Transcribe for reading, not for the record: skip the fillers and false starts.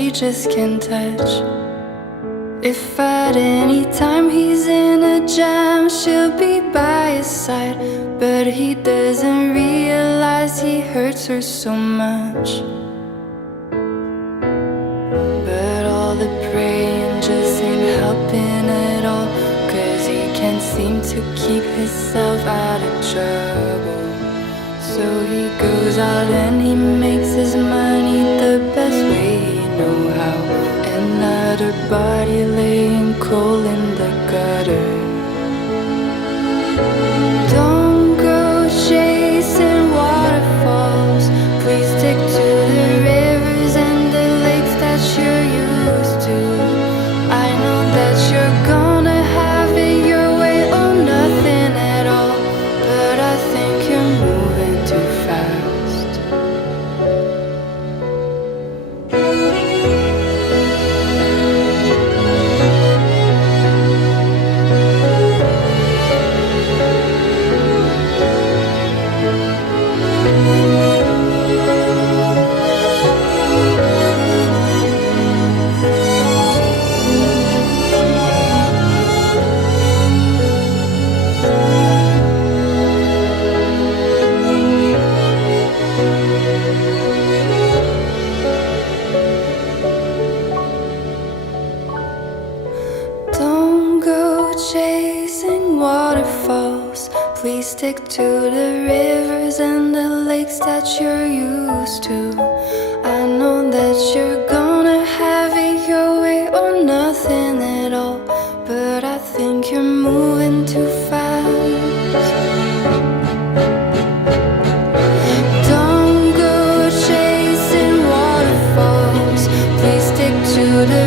she just can't touch. If at any time he's in a jam, she'll be by his side. But he doesn't realize he hurts her so much. But all the praying just ain't helping at all, 'cause he can't seem to keep himself out of trouble. So he goes out and he makes his money the best way he know how. Another body laying cold in the gutter. Don't go chasing waterfalls, please stick to the rivers and the lakes that you're used to. I know that you're gonna have it your way or nothing at all, but I think you're moving too fast. Don't go chasing waterfalls, please stick to the rivers and the lakes that you're used to. I know that you're gonna have it your way or nothing at all, but I think you're moving too fast. Don't go chasing waterfalls, please stick to the